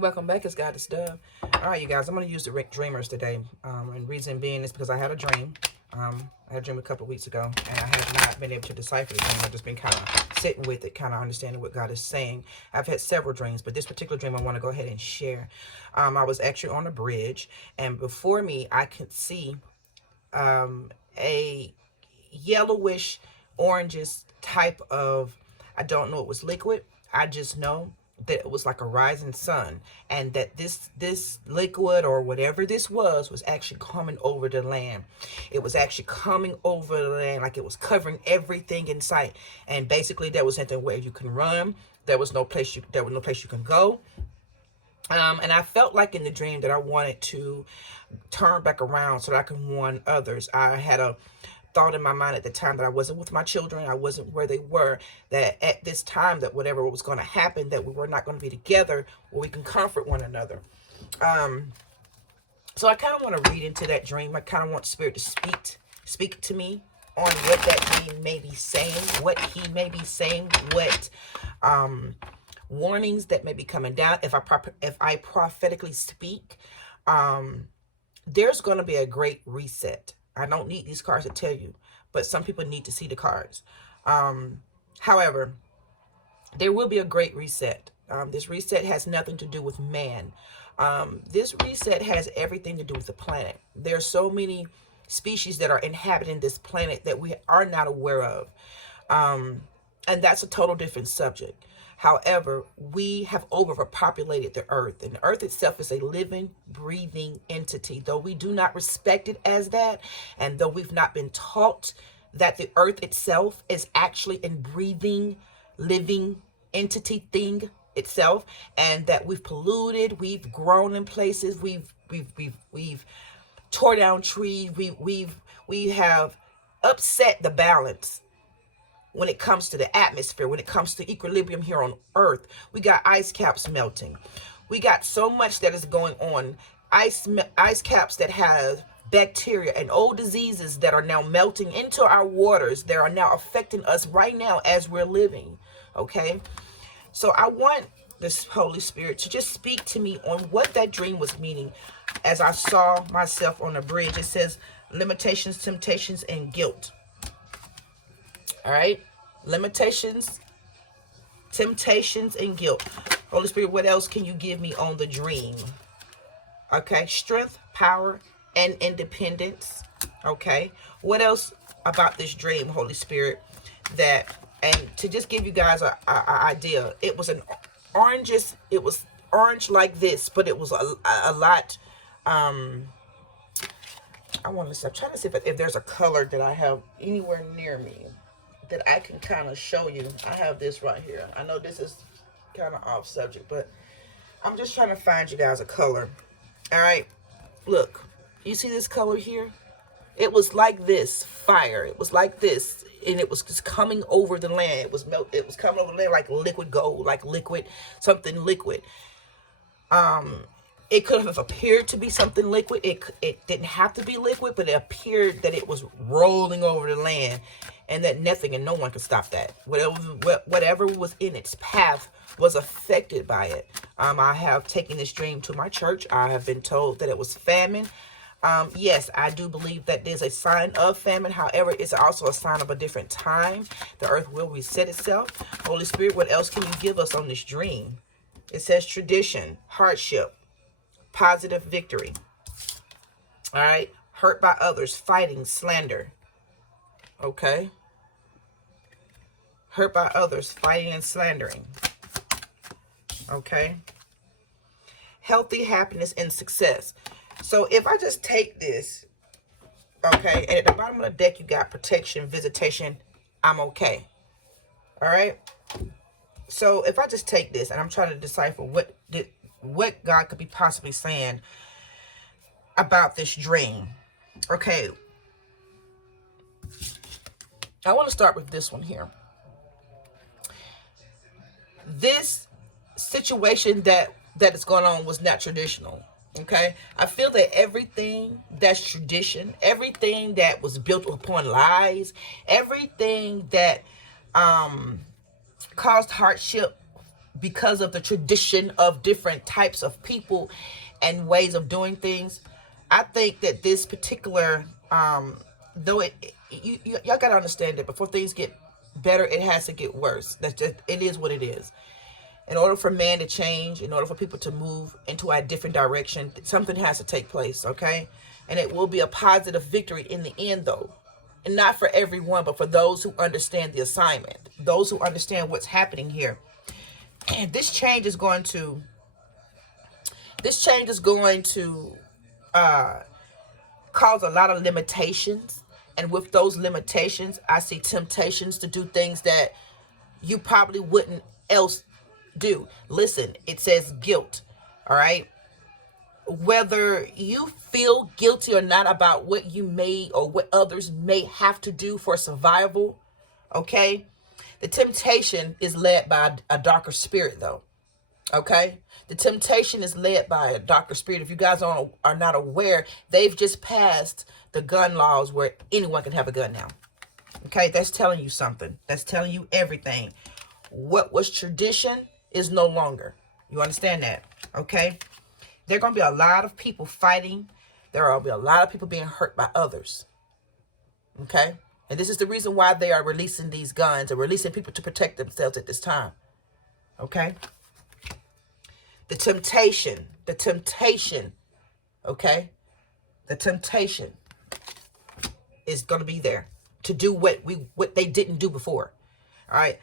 Welcome back. It's God is Dove. All right, you guys. I'm going to use the dreamers today. And reason being is because I had a dream. I had a dream a couple of weeks ago, and I have not been able to decipher the dream. I've just been kind of sitting with it, kind of understanding what God is saying. I've had several dreams, but this particular dream I want to go ahead and share. I was actually on a bridge, and before me, I could see a yellowish, oranges type of, I don't know, it was liquid. I just know that it was like a rising sun, and that this liquid or whatever this was actually coming over the land. It was actually coming over the land, like it was covering everything in sight. And basically there was nothing where you can run. There was no place you can go. And I felt like in the dream that I wanted to turn back around so that I can warn others. I had a thought in my mind at the time that I wasn't with my children. I wasn't where they were. That at this time, that whatever was going to happen, that we were not going to be together where we can comfort one another. So I kind of want to read into that dream. I kind of want Spirit to speak to me on what that dream may be saying, what he may be saying, what warnings that may be coming down. If I prophetically speak, there's going to be a great reset. I don't need these cards to tell you, but some people need to see the cards. However, there will be a great reset. This reset has nothing to do with man. This reset has everything to do with the planet. There are so many species that are inhabiting this planet that we are not aware of. And that's a total different subject. However, we have overpopulated the earth, and the earth itself is a living, breathing entity. Though we do not respect it as that, and though we've not been taught that the earth itself is actually a breathing, living entity thing itself, and that we've polluted, we've grown in places, we've tore down trees, we have upset the balance when it comes to the atmosphere, when it comes to equilibrium here on earth. We got ice caps melting. We got so much that is going on. Ice caps that have bacteria and old diseases that are now melting into our waters, that are now affecting us right now as we're living. Okay? So I want this Holy Spirit to just speak to me on what that dream was meaning. As I saw myself on a bridge, it says limitations, temptations, and guilt. All right, limitations, temptations, and guilt. Holy Spirit, what else can you give me on the dream? Okay, strength, power, and independence. Okay, what else about this dream, Holy Spirit? And to just give you guys an idea, it was it was orange like this, but it was a lot. I want to see. I'm trying to see if there's a color that I have anywhere near me that I can kind of show you. I have this right here. I know this is kind of off subject, but I'm just trying to find you guys a color. All right, look, you see this color here? It was like this, fire. It was like this, and it was just coming over the land. It was coming over the land like liquid gold, like something liquid. It could have appeared to be something liquid. It didn't have to be liquid, but it appeared that it was rolling over the land, and that nothing and no one could stop that. Whatever was in its path was affected by it. I have taken this dream to my church. I have been told that it was famine. Yes, I do believe that there's a sign of famine. However, it's also a sign of a different time. The earth will reset itself. Holy Spirit, what else can you give us on this dream? It says tradition, hardship, positive victory. All right. Hurt by others, fighting, slander. Okay. Hurt by others, fighting and slandering. Okay. Healthy, happiness, and success. So if I just take this, okay, and at the bottom of the deck you got protection, visitation, I'm okay. All right. So if I just take this and I'm trying to decipher what God could be possibly saying about this dream. Okay. I want to start with this one here. This situation that is going on was not traditional. Okay. I feel that everything that's tradition, everything that was built upon lies, everything that caused hardship because of the tradition of different types of people and ways of doing things. I think that this particular, though y'all gotta understand that before things get better, it has to get worse. That's just, it is what it is. In order for man to change, in order for people to move into a different direction, something has to take place, okay? And it will be a positive victory in the end, though. And not for everyone, but for those who understand the assignment, those who understand what's happening here. And this change is going to cause a lot of limitations. And with those limitations, I see temptations to do things that you probably wouldn't else do. Listen, it says guilt, all right? Whether you feel guilty or not about what you may or what others may have to do for survival, okay? The temptation is led by a darker spirit, though, okay? The temptation is led by a darker spirit. If you guys are not aware, they've just passed the gun laws where anyone can have a gun now, okay? That's telling you something. That's telling you everything. What was tradition is no longer. You understand that, okay? There are going to be a lot of people fighting. There will be a lot of people being hurt by others, okay? And this is the reason why they are releasing these guns and releasing people to protect themselves at this time, okay? The temptation, okay? The temptation is going to be there to do what they didn't do before, all right?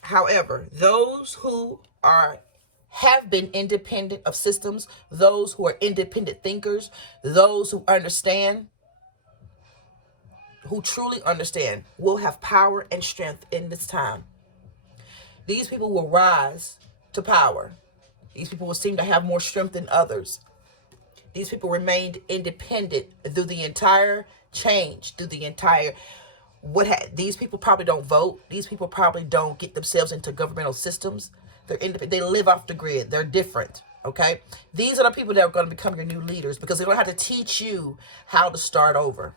However, those who have been independent of systems, those who are independent thinkers, those who understand, who truly understand, will have power and strength in this time. These people will rise to power. These people will seem to have more strength than others. These people remained independent through the entire change, through the entire these people probably don't vote. These people probably don't get themselves into governmental systems. They're independent. They live off the grid. They're different. Okay. These are the people that are going to become your new leaders because they're going to have to teach you how to start over.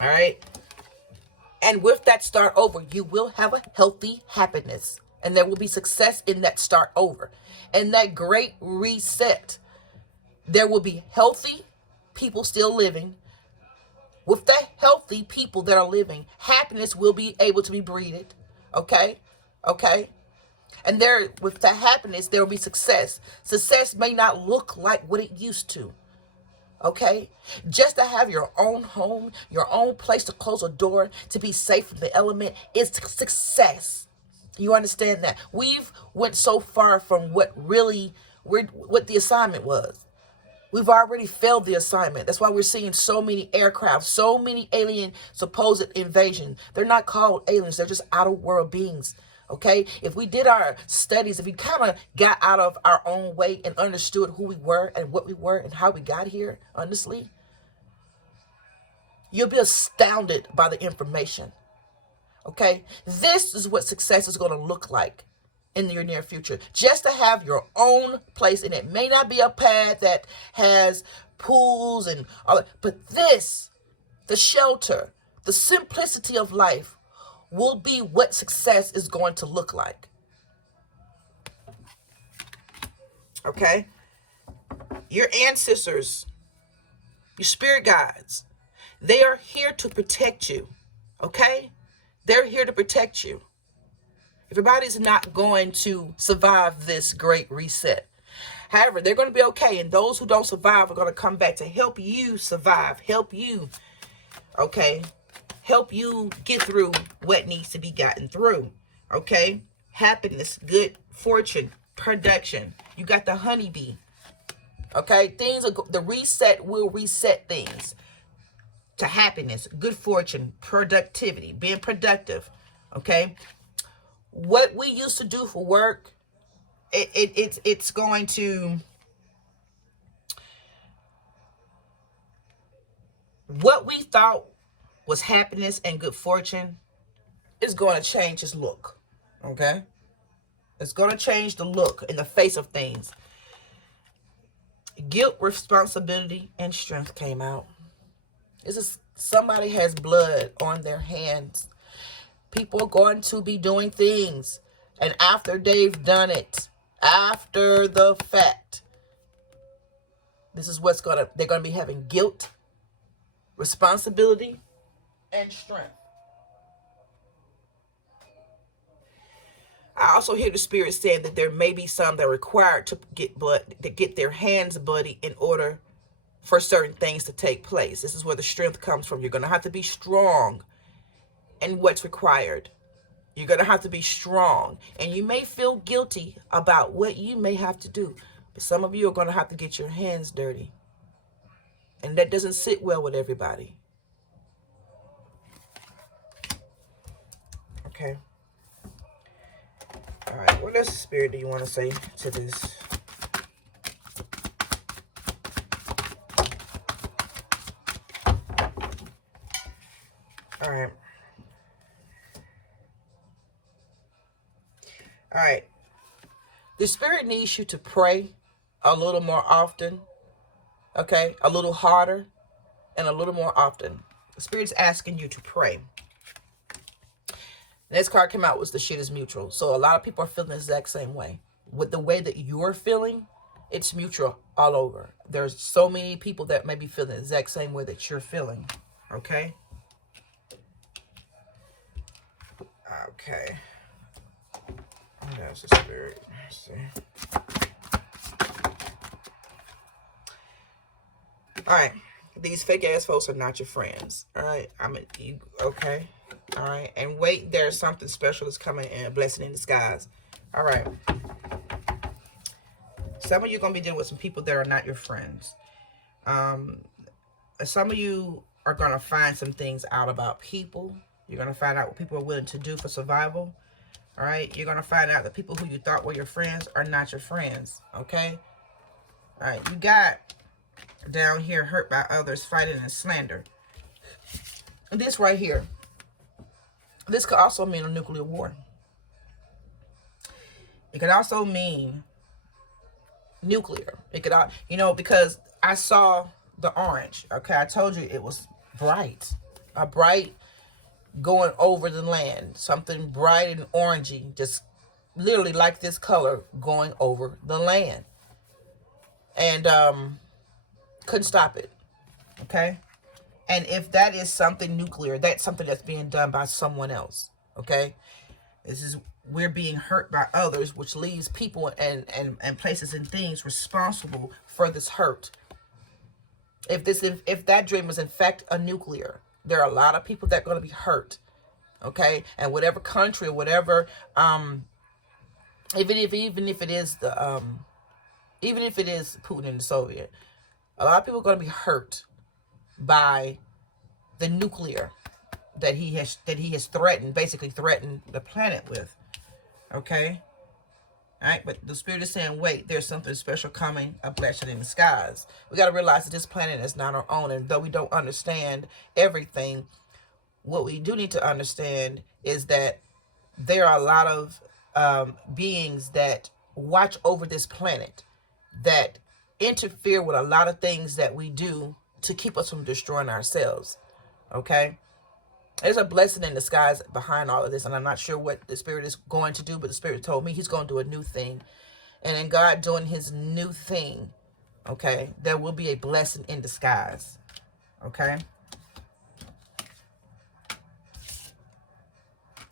All right. And with that start over, you will have a healthy happiness and there will be success in that start over and that great reset. There will be healthy people still living. With the healthy people that are living, happiness will be able to be breathed. Okay? Okay? And with the happiness, there will be success. Success may not look like what it used to. Okay? Just to have your own home, your own place to close a door, to be safe from the element is success. You understand that? We've went so far from what the assignment was. We've already failed the assignment. That's why we're seeing so many aircraft, so many alien supposed invasion. They're not called aliens. They're just outer world beings. Okay? If we did our studies, if we kind of got out of our own way and understood who we were and what we were and how we got here, honestly, you'll be astounded by the information. Okay? This is what success is going to look like in your near future, just to have your own place. And it may not be a pad that has pools and all that, but the shelter, the simplicity of life will be what success is going to look like. Okay? Your ancestors, your spirit guides, they are here to protect you. Okay? They're here to protect you. Everybody's not going to survive this great reset. However, they're going to be okay. And those who don't survive are going to come back to help you survive. Help you, okay? Help you get through what needs to be gotten through, okay? Happiness, good fortune, production. You got the honeybee, okay? The reset will reset things to happiness, good fortune, productivity, being productive, okay? What we used to do for work, it's going to, what we thought was happiness and good fortune is going to change its look, okay? It's going to change the look in the face of things. Guilt, responsibility, and strength came out. Somebody has blood on their hands. People are going to be doing things And after they've done it, after the fact, this is what's they're gonna be having guilt, responsibility, and strength. I also hear the Spirit saying that there may be some that are required to get their hands bloody in order for certain things to take place. This is where the strength comes from. You're going to have to be strong in what's required. You're going to have to be strong. And you may feel guilty about what you may have to do. But some of you are going to have to get your hands dirty. And that doesn't sit well with everybody. Okay. All right. What else, Spirit, do you want to say to this? All right. All right. The Spirit needs you to pray a little more often. Okay? A little harder and a little more often. The Spirit's asking you to pray. Next card came out was the shit is mutual. So a lot of people are feeling the exact same way. With the way that you're feeling, it's mutual all over. There's so many people that may be feeling the exact same way that you're feeling. Okay? Okay. That's the Spirit. Let's see. All right. These fake ass folks are not your friends. All right. Okay. All right. And wait, there's something special that's coming in, a blessing in disguise. All right. Some of you are going to be dealing with some people that are not your friends. Some of you are going to find some things out about people. You're going to find out what people are willing to do for survival. All right. You're going to find out that people who you thought were your friends are not your friends. Okay. All right. You got down here, hurt by others, fighting and slander. And this right here, this could also mean a nuclear war. It could also mean nuclear. It could, because I saw the orange. Okay, I told you it was bright, a bright going over the land, something bright and orangey, just literally like this color going over the land, and couldn't stop it. Okay. And if that is something nuclear, that's something that's being done by someone else. Okay. We're being hurt by others, which leaves people and places and things responsible for this hurt. If that dream is in fact a nuclear, there are a lot of people that are going to be hurt. Okay. And whatever country, whatever, even if it is even if it is Putin and the Soviet, a lot of people are going to be hurt by the nuclear that he has basically threatened the planet with. Okay? All right, but the Spirit is saying, wait, there's something special coming, a blessing in the skies. We got to realize that this planet is not our own, and though we don't understand everything, what we do need to understand is that there are a lot of beings that watch over this planet, that interfere with a lot of things that we do to keep us from destroying ourselves. Okay? There's a blessing in disguise behind all of this, and I'm not sure what the Spirit is going to do, but the Spirit told me he's going to do a new thing. And in God doing his new thing, okay, there will be a blessing in disguise. Okay?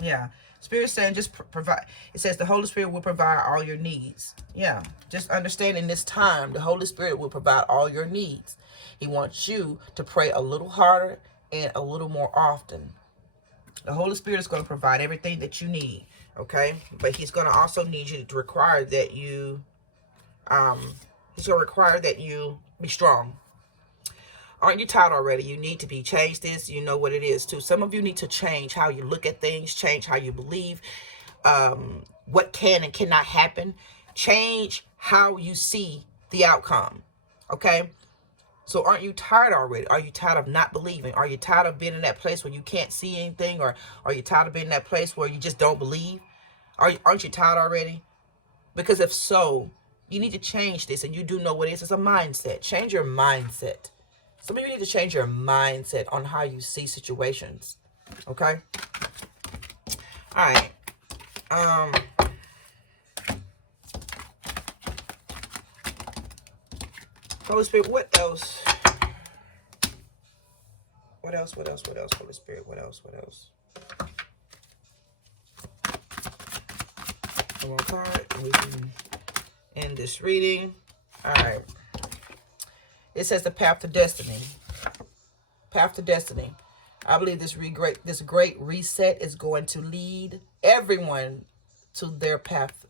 Yeah. Spirit saying just provide. It says the Holy Spirit will provide all your needs. Yeah. Just understand in this time, the Holy Spirit will provide all your needs. He wants you to pray a little harder and a little more often. The Holy Spirit is going to provide everything that you need. Okay. But he's going to also need you to require that you, he's going to require that you be strong. Aren't you tired already? You need to be changed this. You know what it is too. Some of you need to change how you look at things, change how you believe, what can and cannot happen. Change how you see the outcome. Okay? So aren't you tired already? Are you tired of not believing? Are you tired of being in that place where you can't see anything? Or are you tired of being in that place where you just don't believe? Aren't you tired already? Because if so, you need to change this, and you do know what it is. It's a mindset. Change your mindset. Some of you need to change your mindset on how you see situations. Okay? All right. Holy Spirit, what else? What else? What else? What else? Holy Spirit, what else? What else? One more card, and we can end this reading. All right. It says the path to destiny. Path to destiny. I believe this great reset is going to lead everyone to their path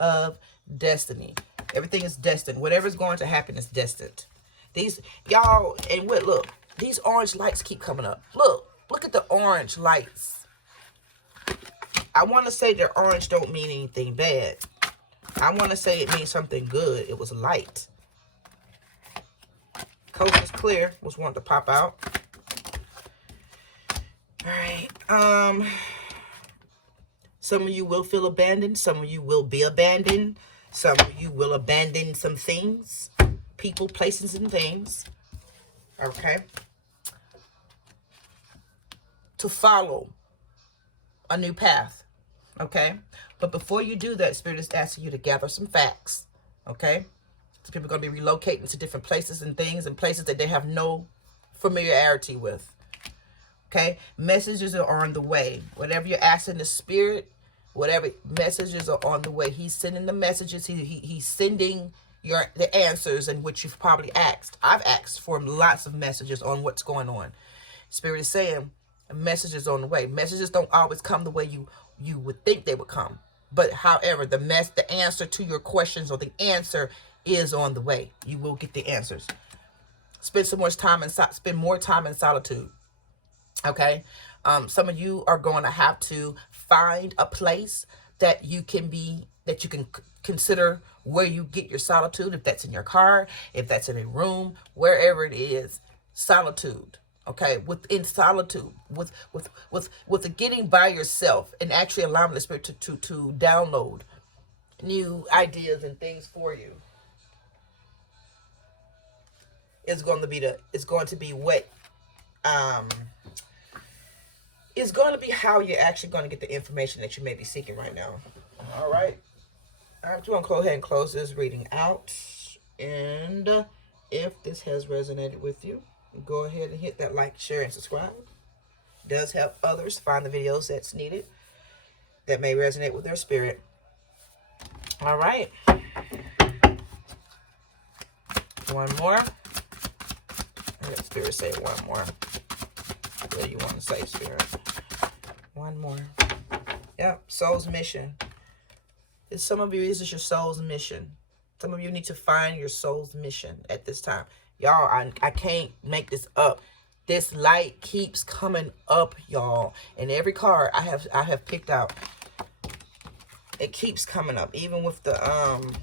of destiny. Everything is destined. Whatever's going to happen is destined. These y'all, and what, look, these orange lights keep coming up. Look at the orange lights. I want to say that orange don't mean anything bad. I want to say it means something good. It was light. Coast is clear was wanting to pop out. All right. Some of you will feel abandoned. Some of you will be abandoned. Some of you will abandon some things, people, places, and things. Okay. To follow a new path. Okay. But before you do that, Spirit is asking you to gather some facts. Okay. So people are going to be relocating to different places and things and places that they have no familiarity with. Okay. Messages are on the way. Whatever you're asking the Spirit, whatever messages are on the way. He's sending the messages. He's sending the answers in which you've probably asked. I've asked for lots of messages on what's going on. Spirit is saying messages on the way. Messages don't always come the way you would think they would come. But however, the answer to your questions, or the answer, is on the way. You will get the answers. Spend more time in solitude. Okay. Some of you are going to have to find a place that you can consider where you get your solitude. If that's in your car, if that's in a room, wherever it is, solitude. Okay, within solitude, with the getting by yourself and actually allowing the Spirit to download new ideas and things for you. It's going to be it's going to be how you're actually going to get the information that you may be seeking right now. All right. I'm just going to go ahead and close this reading out. And if this has resonated with you, go ahead and hit that like, share, and subscribe. It does help others find the videos that's needed that may resonate with their spirit. All right. One more. Let Spirit say one more. What do you want to say, Spirit? One more. Yep. Soul's mission. Some of you, this is your soul's mission. Some of you need to find your soul's mission at this time. Y'all, I can't make this up. This light keeps coming up, y'all. And every card I have picked out, it keeps coming up. Even with the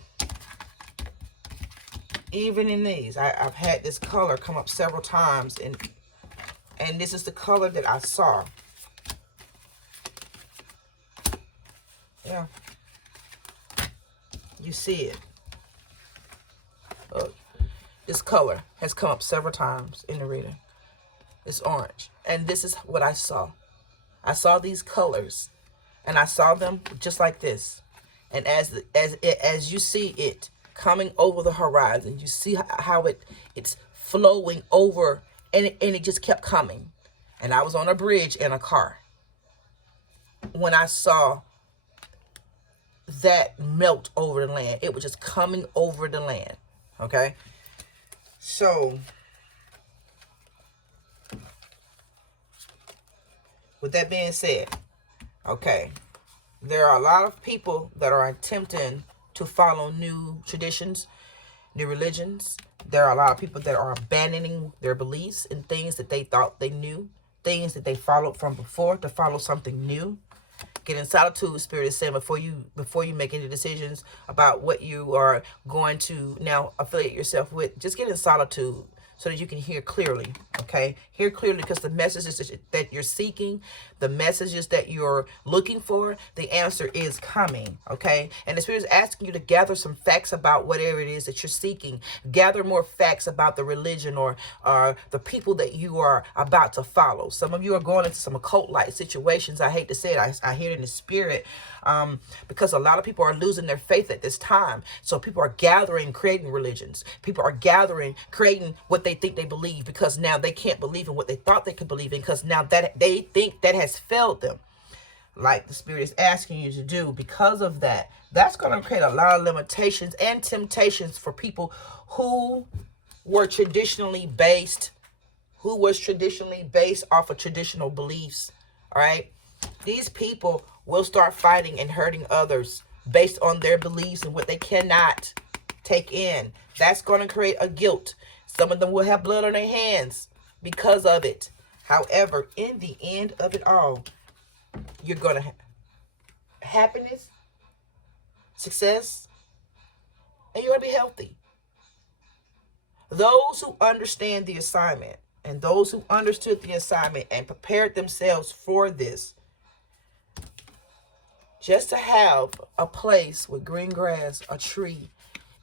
even in these, I've had this color come up several times, and this is the color that I saw. Yeah. You see it. Look. This color has come up several times in the reading. It's orange. And this is what I saw. I saw these colors. And I saw them just like this. And as you see it coming over the horizon, you see how it's flowing over. And it just kept coming. And I was on a bridge in a car when I saw that melt over the land. It was just coming over the land. Okay? So, with that being said, okay, there are a lot of people that are attempting to follow new traditions, new religions. There are a lot of people that are abandoning their beliefs and things that they thought they knew, things that they followed from before, to follow something new. Get in solitude, Spirit is saying, before you make any decisions about what you are going to now affiliate yourself with, just get in solitude so that you can hear clearly. Okay, hear clearly, because the messages that you're seeking, the messages that you're looking for, the answer is coming. Okay, and the Spirit is asking you to gather some facts about whatever it is that you're seeking. Gather more facts about the religion or the people that you are about to follow. Some of you are going into some occult-like situations. I hate to say it. I hear it in the spirit, because a lot of people are losing their faith at this time. So people are gathering, creating religions. People are gathering, creating what they think they believe, because now they can't believe in what they thought they could believe in, because now that they think that has failed them. Like the Spirit is asking you to do, because of that, that's going to create a lot of limitations and temptations for people who were traditionally based, who was traditionally based off of traditional beliefs. All right, these people will start fighting and hurting others based on their beliefs and what they cannot take in. That's going to create a guilt. Some of them will have blood on their hands because of it. However, in the end of it all, you're going to have happiness, success, and you're going to be healthy. Those who understand the assignment, and those who understood the assignment and prepared themselves for this, just to have a place with green grass, a tree.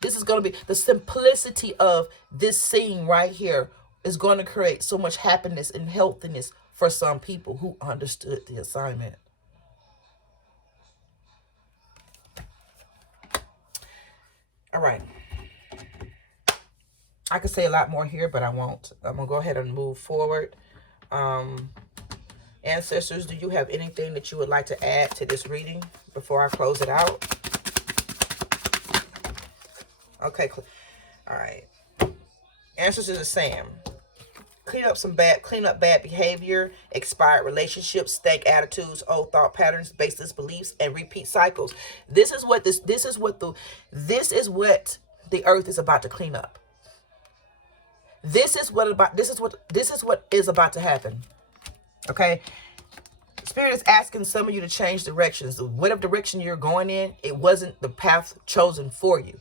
This is going to be the simplicity of this scene right here is going to create so much happiness and healthiness for some people who understood the assignment. All right. I could say a lot more here, but I won't. I'm going to go ahead and move forward. Ancestors, do you have anything that you would like to add to this reading before I close it out? Okay. All right. Ancestors are saying, clean up bad behavior, expired relationships, stank attitudes, old thought patterns, baseless beliefs, and repeat cycles. This is what the earth is about to clean up. This is what is about to happen. Okay. Spirit is asking some of you to change directions. Whatever direction you're going in, it wasn't the path chosen for you.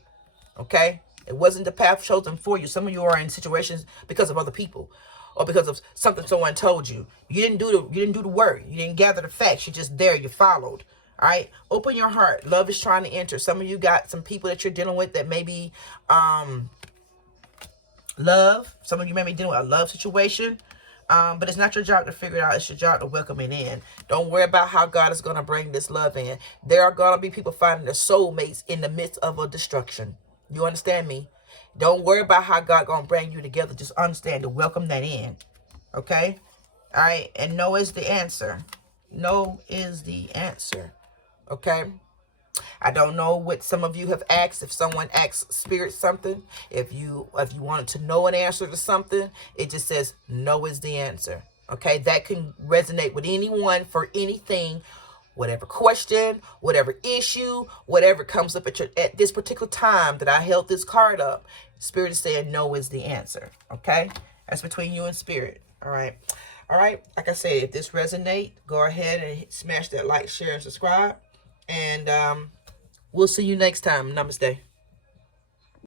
Okay? It wasn't the path chosen for you. Some of you are in situations because of other people, or because of something someone told you. You didn't do the work. You didn't gather the facts. You're just there. You followed. All right? Open your heart. Love is trying to enter. Some of you got some people that you're dealing with that may be love. Some of you may be dealing with a love situation. But it's not your job to figure it out. It's your job to welcome it in. Don't worry about how God is going to bring this love in. There are going to be people finding their soulmates in the midst of a destruction. You understand me? Don't worry about how God going to bring you together. Just understand to welcome that in. Okay? All right? And no is the answer. No is the answer. Okay? I don't know what some of you have asked. If someone asks Spirit something, if you wanted to know an answer to something, it just says no is the answer. Okay, that can resonate with anyone for anything, whatever question, whatever issue, whatever comes up at this particular time that I held this card up. Spirit is saying no is the answer. Okay, that's between you and Spirit. All right. All right. Like I said, if this resonates, go ahead and smash that like, share, and subscribe. And we'll see you next time. Namaste.